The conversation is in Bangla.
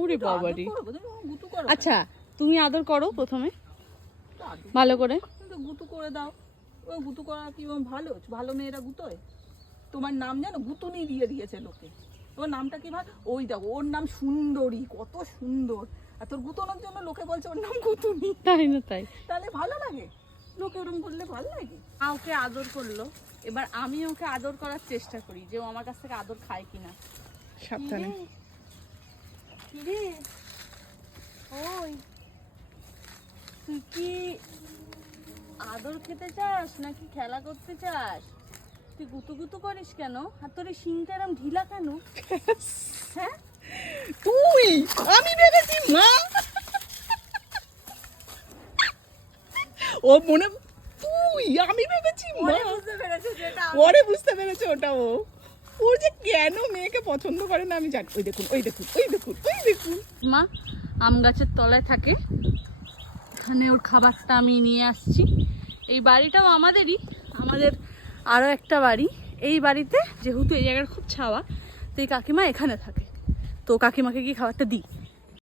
ওরে বাবারে। আচ্ছা তুমি আদর করো প্রথমে ভালো করে। গুতু করে দাও। ওই গুতু করা কি ভালো? ভালো মেয়েরা গুতোয়? তোমার নাম জানো? গুতুনি দিয়ে দিয়েছে লোকে। তোমার নামটা কি ভালো? ওই দেখো ওর নাম সুন্দরী, কত সুন্দর। আর তোর গুতোনোর জন্য লোকে বলছে ওর নাম গুতুনি। তাই না? তাই তাহলে ভালো লাগে? লোকে ওরকম বললে ভালো লাগে? ওকে আদর করলো, এবার আমি ওকে আদর করার চেষ্টা করি যে ও আমার কাছ থেকে আদর খায় কিনা। সাবধানে। কিরে ওই তুই কি আদর খেতে চাস নাকি খেলা করতে চাস? তুই গুতু গুতু করিস কেন? আর তোর এই শিংটা এরম ঢিলা কেন? হ্যাঁ তুই, আমি ভেবেছি মা। ও মনে, তুই, আমি ভেবেছি মা। বুঝতে পেরেছে যেটা পরে বুঝতে পেরেছে ওটা ও। ও যে কেন মেয়েকে পছন্দ করে না আমি জানি। ওই দেখুন, ওই দেখুন, ওই দেখুন, ওই দেখুন। মা আম গাছের তলায় থাকে, এখানে ওর খাবারটা আমি নিয়ে আসছি। এই বাড়িটাও আমাদেরই, আমাদের আরও একটা বাড়ি। এই বাড়িতে যেহেতু এই জায়গার খুব ছাওয়া, তো এই কাকিমা এখানে থাকে, তো কাকিমাকে গিয়ে খাবারটা দিই।